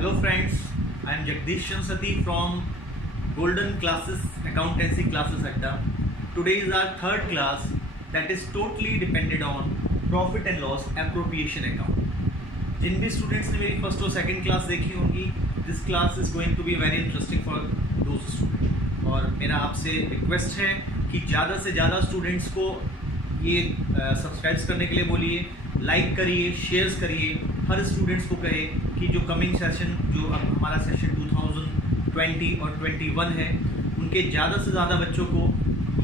Hello friends, I am Jagdish Shansati from Golden Classes Accountancy Classes Adda. Today is our third class that is totally dependent on profit and loss appropriation account. जिन भी students ने मेरी first और second class देखी होंगी, this class is going to be very interesting for those student. और मेरा आपसे request है कि ज़्यादा से ज़्यादा स्टूडेंट्स को ये सब्सक्राइब करने के लिए बोलिए, लाइक करिए, शेयर्स करिए, हर स्टूडेंट्स को कहे कि जो कमिंग सेशन, जो अब हमारा सेशन 2020 और 21 है, उनके ज़्यादा से ज़्यादा बच्चों को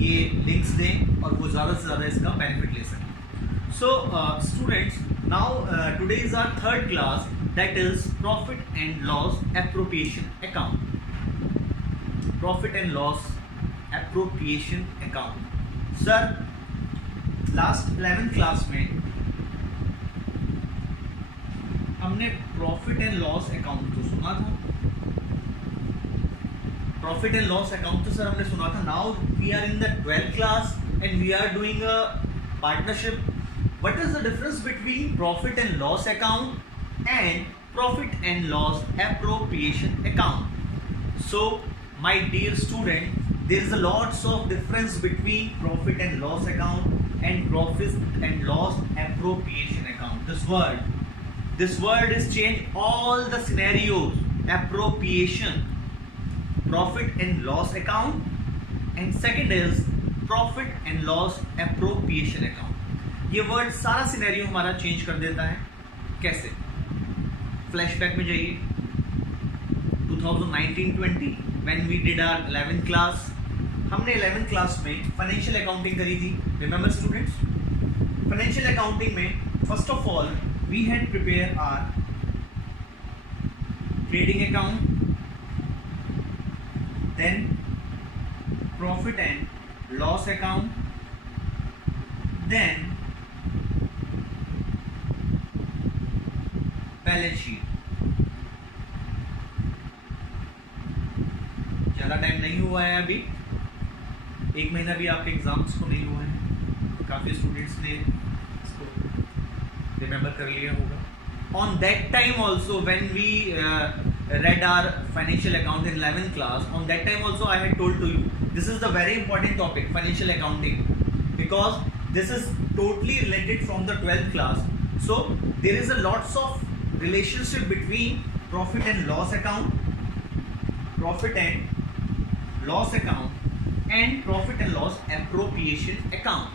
ये लिंक्स दें और वो ज़्यादा से ज़्यादा इसका बेनिफिट ले सकें। So students, now today is our third class, that is profit and loss appropriation account. Profit and loss appropriation account. Sir, last 11th class में हमने प्रॉफिट एंड लॉस अकाउंट तो सुना था। प्रॉफिट एंड लॉस अकाउंट तो sir हमने सुना था। Now we are in the 12th class and we are doing a partnership. What is the difference between profit and loss account and profit and loss appropriation account? So, my dear student, there is a lots of difference between profit and loss account and profit and loss appropriation account. This word is changed all the scenarios. Appropriation, profit and loss account, and second is profit and loss appropriation account. ये word सारा scenario हमारा change कर देता है। कैसे? Flashback में जाइए 2019-20 when we did our 11th class. हमने 11th क्लास में फाइनेंशियल अकाउंटिंग करी थी। रिमेंबर स्टूडेंट्स, फाइनेंशियल अकाउंटिंग में first of all we had prepare our trading account, then profit and loss account, then balance sheet. ज़्यादा time नहीं हुआ है, अभी 1 महीना भी आपके एग्जाम्स को नहीं हुआ है। काफ़ी स्टूडेंट्स ने इसको रिमेंबर कर लिया होगा। On that time also when we read our financial account in 11th class, on that time also I had told to you this is the very important topic, financial accounting, because this is totally related from the 12th class. So there is a lots of relationship between profit and loss account, profit and loss account, and profit and loss appropriation account.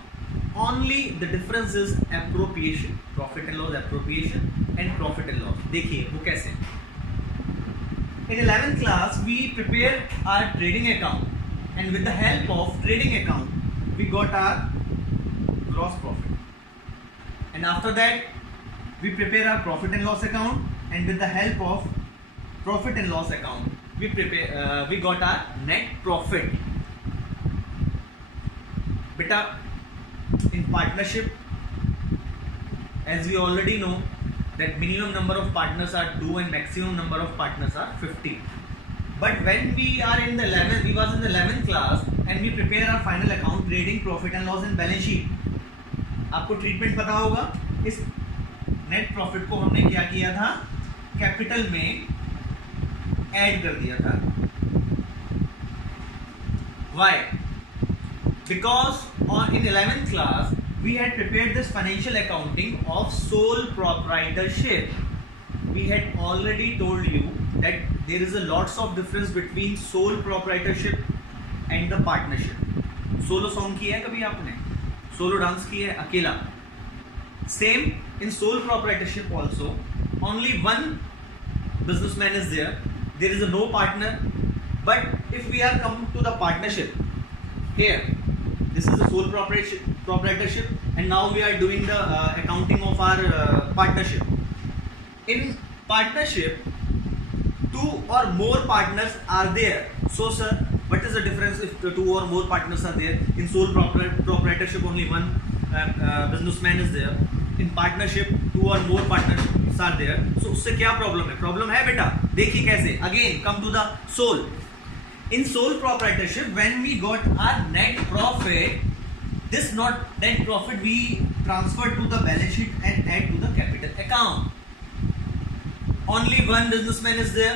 Only the difference is appropriation, profit and loss appropriation and profit and loss. देखिए वो कैसे। In 11th class we prepared our trading account, and with the help of trading account we got our gross profit, and after that we prepare our profit and loss account, and with the help of profit and loss account we got our net profit. Beta, in partnership, as we already know that minimum number of partners are 2 and maximum number of partners are 50. But when we are in the 11th, we was in the 11th class and we prepare our final account, trading, profit and loss and balance sheet. आपको treatment पता होगा। इस net profit को हमने क्या किया था, capital में ऐड कर दिया था। Why? Because in 11th class we had prepared this financial accounting of sole proprietorship. We had already told you that there is a lots of difference between sole proprietorship and the partnership. Solo song किया है कभी आपने? Solo dance किया है अकेला? Same in sole proprietorship also. Only one businessman is there. There is a no partner. But if we are come to the partnership, here this is the sole proprietorship, and now we are doing the accounting of our partnership. In partnership 2 or more partners are there. So sir, what is the difference if 2 or more partners are there? In sole proprietorship only one businessman is there. In partnership 2 or more partners are there. So उससे क्या problem है? Problem है बेटा। देखिए कैसे। Again come to the sole. In sole proprietorship, when we got our net profit, this not net profit we transfer to the balance sheet and add to the capital account. Only one businessman is there,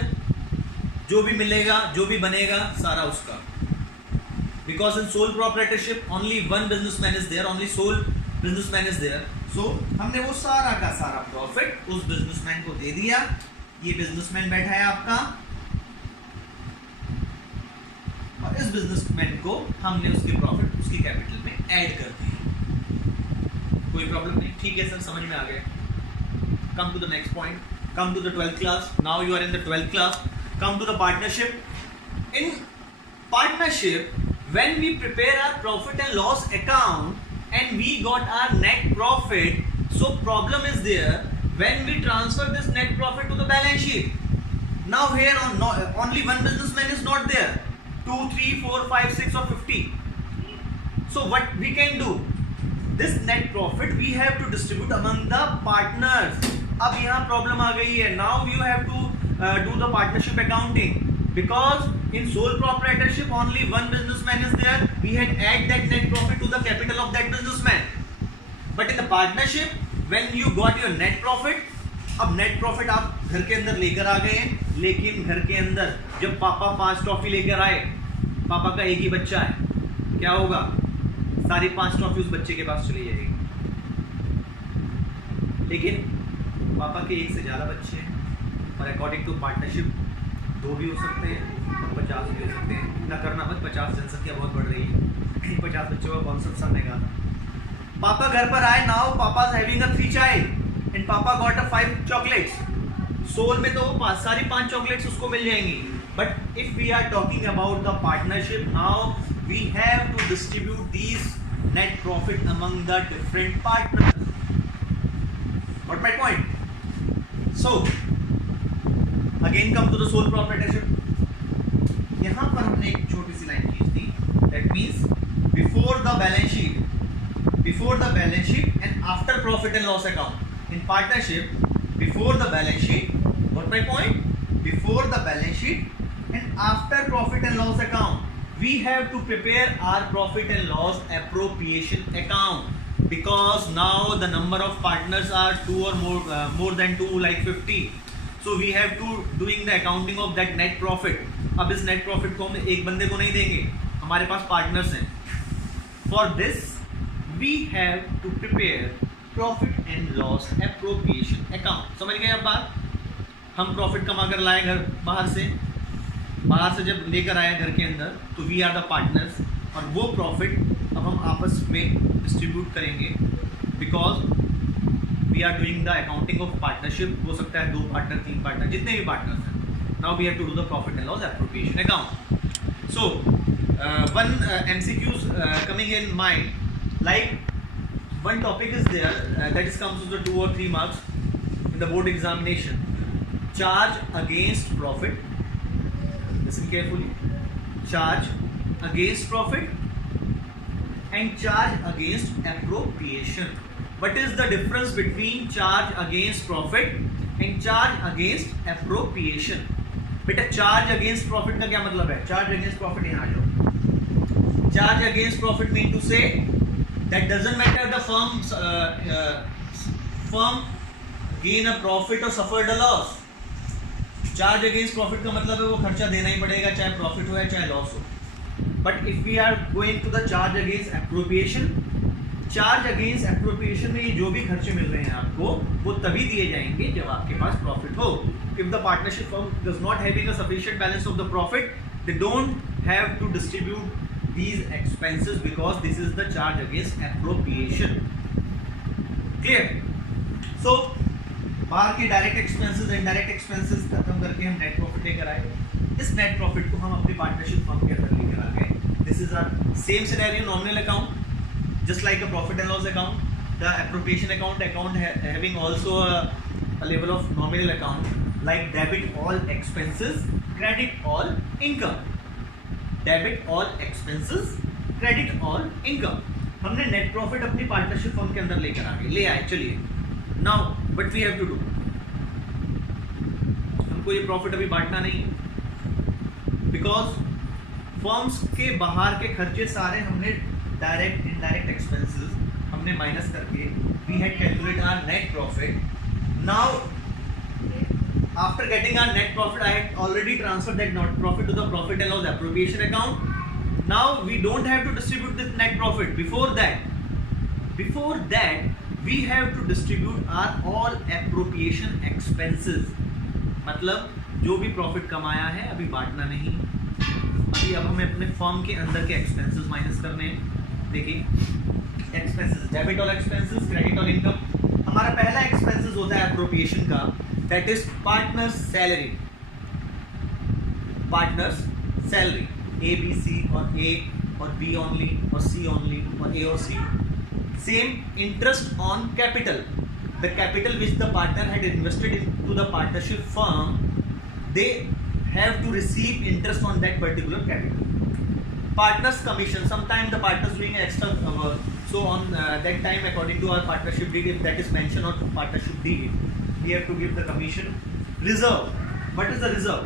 जो भी मिलेगा जो भी बनेगा सारा उसका, because in sole proprietorship only one businessman is there, only sole businessman is there. So हमने वो सारा का सारा प्रॉफिट उस बिजनेसमैन को दे दिया। ये बिजनेसमैन बैठा है आपका, और इस बिजनेसमैन को हमने उसके प्रॉफिट उसकी कैपिटल में ऐड कर दिए। कोई प्रॉब्लम नहीं, ठीक है सर, समझ में आ गया। Come to the next point, come to the 12th class. Now you are in the 12th class, come to the partnership. In partnership when we prepare our profit and loss account and we got our net profit, so problem is there when we transfer this net profit to the balance sheet. Now here only one businessman is not there, 2, 3, 4, 5, 6 or 50. So what we can do, this net profit we have to distribute among the partners. अब यहाँ problem आ गई है, now you have to do the partnership accounting, because in sole proprietorship only one businessman is there, we had add that net profit to the capital of that businessman. But in the partnership when you got your net profit, अब net profit आप घर के अंदर लेकर आ गए, लेकिन घर के अंदर जब पापा 5 टॉफी लेकर आए, पापा का एक ही बच्चा है, क्या होगा, सारी 5 टॉफी उस बच्चे के पास चली जाएगी। लेकिन पापा के एक से ज़्यादा बच्चे हैं और अकॉर्डिंग टू पार्टनरशिप 2 भी हो सकते हैं और 50 भी हो सकते हैं। ना करना मत, 50 जनसंख्या बहुत बढ़ रही है, 50 बच्चों का कॉन्सेप्ट सामने का था। पापा घर पर आए, now papa having a 3 child and papa got a 5 chocolates. Sole में तो सारी 5 चॉकलेट्स उसको मिल जाएंगी, but if we are talking about the partnership, now we have to distribute these net profit among the different partners. Got my point? So again come to the sole proprietorship। यहाँ पर हमने एक छोटी सी line खींच दी, that means before the balance sheet and after profit and loss account। In partnership, before the balance sheet, got my point? Before the balance sheet and after profit and loss account, we have to prepare our profit and loss appropriation account, because now the number of partners are 2 or more than 2, like 50, so we have to doing the accounting of that net profit। अब इस net profit को हम एक बंदे को नहीं देंगे, हमारे पास partners हैं। For this we have to prepare profit and loss appropriation account। समझ गए अब बात? हम profit कमा कर लाए घर बाहर से जब लेकर आए घर के अंदर, तो we are the partners, और वो profit अब हम आपस में डिस्ट्रीब्यूट करेंगे, because we are doing the accounting of partnership. हो सकता है 2 पार्टनर, 3 पार्टनर, जितने भी पार्टनर्स हैं। Now we have to do the profit and loss appropriation account. So one MCQs coming in mind, like one topic is there that is comes to the 2 or 3 marks in the board examination, charge against profit। Listen carefully, charge against profit and charge against appropriation। What is the difference between charge against profit and charge against appropriation? बेटा charge against profit का क्या मतलब है? charge against profit, यहाँ आ जाओ। charge against profit mean to say that doesn't matter the firm gain a profit or suffered a loss। charge against profit का मतलब है वो खर्चा देना ही पड़ेगा, चाहे प्रॉफिट हो या चाहे लॉस हो। But if we are going to the charge against appropriation, charge against appropriation में ये जो भी खर्चे मिल रहे हैं आपको, वो तभी दिए जाएंगे जब आपके पास प्रॉफिट हो। If the partnership firm does not having a sufficient balance of the profit, they don't have to distribute these expenses, because this is the charge against appropriation. Clear? So बाहर के डायरेक्ट एक्सपेंसेस, इनडायरेक्ट एक्सपेंसेस खत्म करके हम net profit लेकर आए। इस net profit को हम अपनी पार्टनरशिप फर्म के अंदर लेकर आ गए। This is our same scenario, nominal account, just like a profit and loss account, the appropriation account having also a level of nominal account, like debit all expenses, credit all income। debit all expenses, credit all income। हमने net profit अपनी partnership firm के अंदर लेकर आ गए, ले आए। चलिए, now what we have to do, हमको ये प्रॉफिट अभी बांटना नहीं है, बिकॉज फर्म्स के बाहर के खर्चे सारे हमने डायरेक्ट इनडायरेक्ट एक्सपेंसेस हमने माइनस करके we had calculate our net profit. Now after getting our net profit, I had already transferred that net profit to the profit and loss appropriation account. Now we don't have to distribute this net profit. Before that we have to distribute our all appropriation expenses. मतलब जो भी profit कमाया है अभी बांटना नहीं, अभी अब हमें अपने फर्म के अंदर के एक्सपेंसेस माइनस करने हैं. देखिए एक्सपेंसेस, डेबिट और एक्सपेंसेस, क्रेडिट और इनकम. हमारा पहला एक्सपेंसेस होता है एप्रोप्रिएशन का, that is partners salary. Partners salary A B C और ए और बी ओनली और सी ओनली और ए और C. Same interest on capital, the capital which the partner had invested into the partnership firm, they have to receive interest on that particular capital. Partners commission, sometimes the partners doing extra work, so on that time according to our partnership deed, if that is mentioned on partnership deed, we have to give the commission. Reserve, what is the reserve?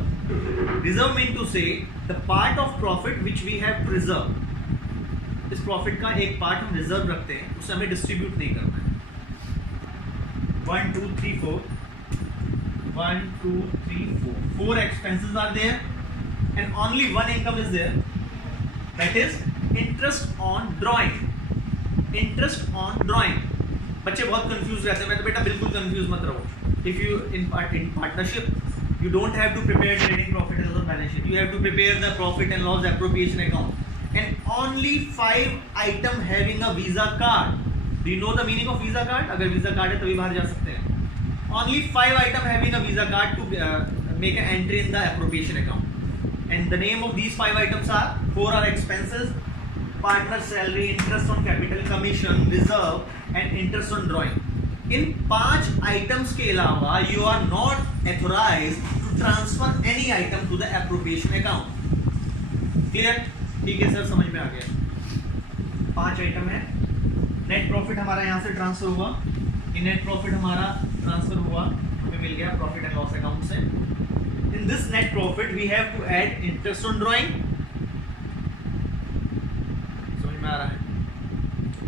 Reserve mean to say the part of profit which we have preserved. इस profit का एक part हम reserve रखते हैं, उसे हमें distribute नहीं करना है. 1 2 3 4 1 2 3 4 4 expenses are there and only one income is there, that is interest on drawing. Interest on drawing. बच्चे बहुत कंफ्यूज रहते हैं. मैं तो बेटा बिल्कुल कंफ्यूज मत रहो. If you in partnership, you don't have to prepare trading profit and loss balance sheet. You have to prepare the profit and loss appropriation account. And only 5 item having a Visa card. Do you know the meaning of Visa card? अगर Visa card है तभी बाहर जा सकते हैं. Only 5 item having a Visa card to make an entry in the appropriation account. And the name of these 5 items are, 4 are expenses, partner salary, interest on capital, commission, reserve and interest on drawing. In 5 items के अलावा you are not authorized to transfer any item to the appropriation account. Clear? ठीक है sir, समझ में आ गया. 5 item है. Net profit हमारा यहाँ से ट्रांसफर हुआ, ये नेट प्रॉफिट हमारा ट्रांसफर हुआ, हमें मिल गया प्रॉफिट एंड लॉस अकाउंट से. In this net profit we have to add interest on drawing. समझ में आ रहा है?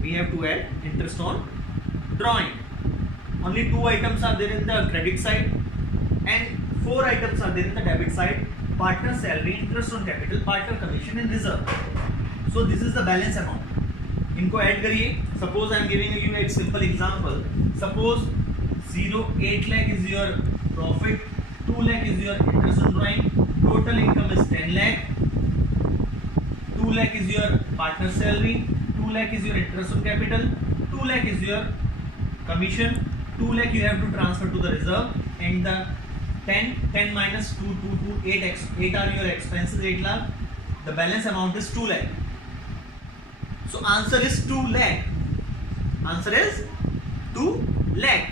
We have to add interest on drawing. Only 2 items are there in the credit side and 4 items are there in the debit side. Partner salary, interest on capital, partner commission and reserve. So this is the balance amount. इनको add करिए. Suppose I am giving you a simple example. Suppose 8 lakh is your profit, 2 lakh is your interest on drawing, total income is 10 lakh, 2 lakh is your partner salary, 2 lakh is your interest on capital, 2 lakh is your commission, 2 lakh you have to transfer to the reserve, and the 10 minus 2 8 are your expenses, 8 lakh. The balance amount is 2 lakh. So answer is 2 lakh. Answer is 2 lakh.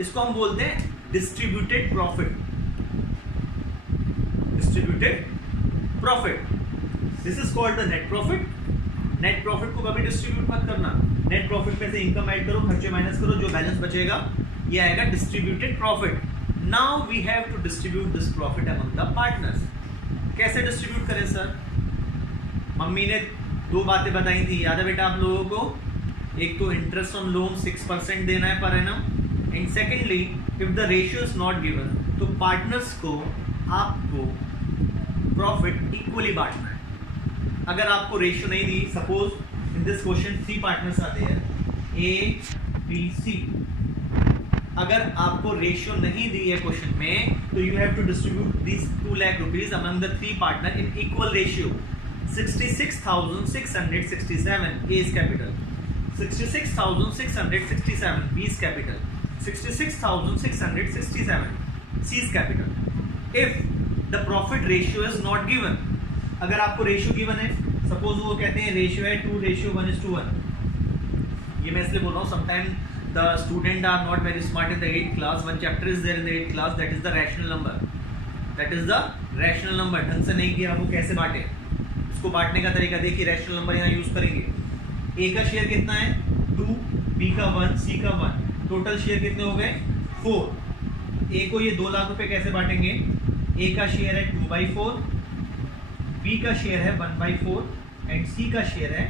इसको हम बोलते हैं distributed profit. Distributed profit. This is called the net profit. Net profit को कभी distribute मत करना. Net profit में से income ऐड करो, खर्चे माइनस करो, जो बैलेंस बचेगा ये आएगा distributed profit. Now we have to distribute this profit among the partners. कैसे डिस्ट्रीब्यूट करें सर? मम्मी ने 2 बातें बताई थी, याद है बेटा आप लोगों को? एक तो इंटरेस्ट ऑन लोन 6% देना है per annum, and secondly if the ratio is not given तो पार्टनर्स को आपको प्रॉफिट इक्वली बांटना है. अगर आपको रेशियो नहीं दी, suppose in this question 3 partners are there A B C. अगर आपको रेशियो नहीं दी है क्वेश्चन में तो you have to distribute this 2 lakh rupees among the 3 partner in equal ratio. 66,667 A is capital, 66,667 B is capital, 66,667 C is capital. If the profit ratio is not given, अगर आपको ratio given है, suppose वो कहते हैं ratio है 2:1:1, ये मैं इसलिए बोल रहा हूँ sometime the student are not very smart in the 8th class. One chapter is there in the 8th class, that is the rational number. That is the rational number. ढंग से नहीं किया, वो कैसे बांटे, उसको बांटने का तरीका देखिए. रैशनल नंबर यहाँ यूज करेंगे. ए का शेयर कितना है 2, बी का 1, सी का 1, टोटल शेयर कितने हो गए 4. ए को ये 2 लाख रुपए कैसे बांटेंगे? ए का शेयर है 2/4, बी का शेयर है 1/4 एंड सी का शेयर है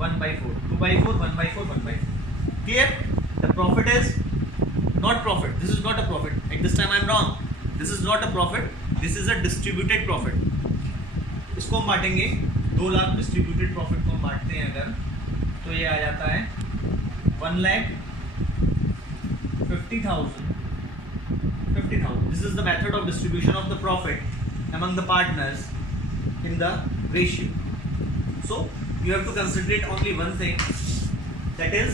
1/4. 2/4 1/4 1/4. Clear? The profit is not profit. This is not a profit. At this time I am wrong. This is not a profit, this is a distributed profit. इसको हम बांटेंगे 2 lakh distributed profit को हम बांटते हैं अगर, तो ये आ जाता है 1,50,000। This is the method of distribution of the profit among the partners in the ratio. So you have to consider only one thing, that is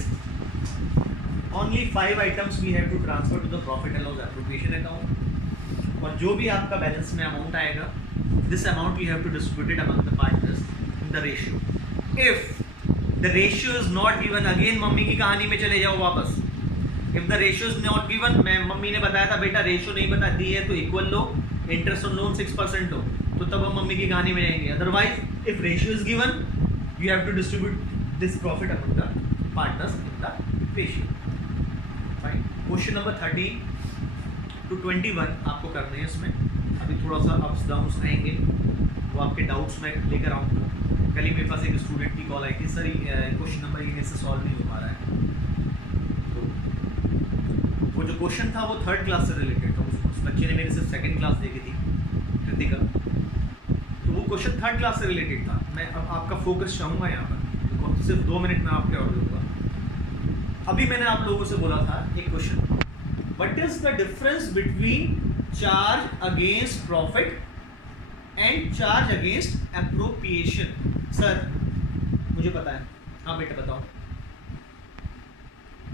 only 5 items we have to transfer to the profit and loss appropriation account, और जो भी आपका balance में amount आएगा, this amount we have to distribute it among the partners in the ratio. If the ratio is not given, again mummy की कहानी में चले जाओ वापस। If the ratio is not given, मैं मम्मी ने बताया था बेटा रेशियो नहीं बता दी है तो equal low, interest on loan 6% हो, तो तब हम मम्मी की कहानी में जाएंगे। Otherwise if ratio is given you have to distribute this profit among the partners in the ratio. Fine. Question number 13 to 21 आपको करने हैं इसमें। अभी थोड़ा सा अप्स डाउन्स आएंगे, वो आपके डाउट्स में लेकर आऊँगा। कल ही मेरे पास एक स्टूडेंट की कॉल आई थी, सर क्वेश्चन नंबर ये से सॉल्व नहीं हो पा रहा है। वो जो क्वेश्चन था वो 3rd क्लास से रिलेटेड था, उस बच्चे ने मेरे से 2nd क्लास देखी थी, कृतिका, तो वो क्वेश्चन 3rd क्लास से रिलेटेड था। मैं अब आपका फोकस चाहूँगा यहाँ पर, तो सिर्फ 2 मिनट में आपके और दूँगा। अभी मैंने आप लोगों से बोला था एक question, what is the difference between charge against profit and charge against appropriation. Sir मुझे पता है, हाँ बेटा बताओ।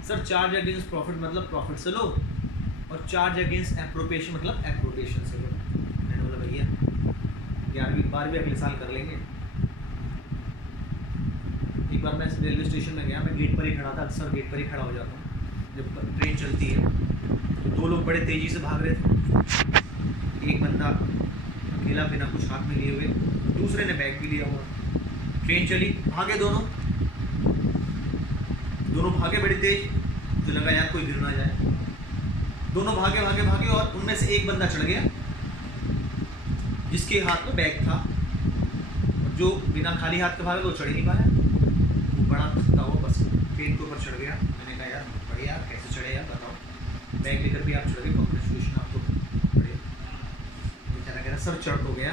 सर चार्ज अगेंस्ट प्रॉफिट मतलब प्रॉफिट से लो, और चार्ज अगेंस्ट एप्रोप्रिएशन मतलब एप्रोप्रिएशन से लो। मैंने बोला भैया 11वीं 12वीं अगले साल कर लेंगे। एक बार मैं रेलवे स्टेशन में गया, मैं गेट पर ही खड़ा था, अक्सर गेट पर ही खड़ा हो जाता हूँ जब ट्रेन चलती है। तो 2 लोग बड़े तेज़ी से भाग रहे थे, एक बंदा अकेला बिना कुछ हाथ में लिए हुए, दूसरे ने बैग भी लिया हुआ। ट्रेन चली, भागे दोनों भागे बड़ी तेज, जो लगा यार कोई गिर ना जाए। दोनों भागे भागे भागे और उनमें से एक बंदा चढ़ गया जिसके हाथ में बैग था, और जो बिना खाली हाथ के भागे वो चढ़ ही नहीं पाया। वो बड़ा थकता हुआ बस ट्रेन के ऊपर चढ़ गया। मैंने कहा यार बढ़िया, कैसे चढ़े यार बताओ, बैग लेकर भी आप चढ़ गए, कॉन्ग्रेचुलेशन आपको, बढ़िया। बेचारा कह रहा सर चढ़ हो गया,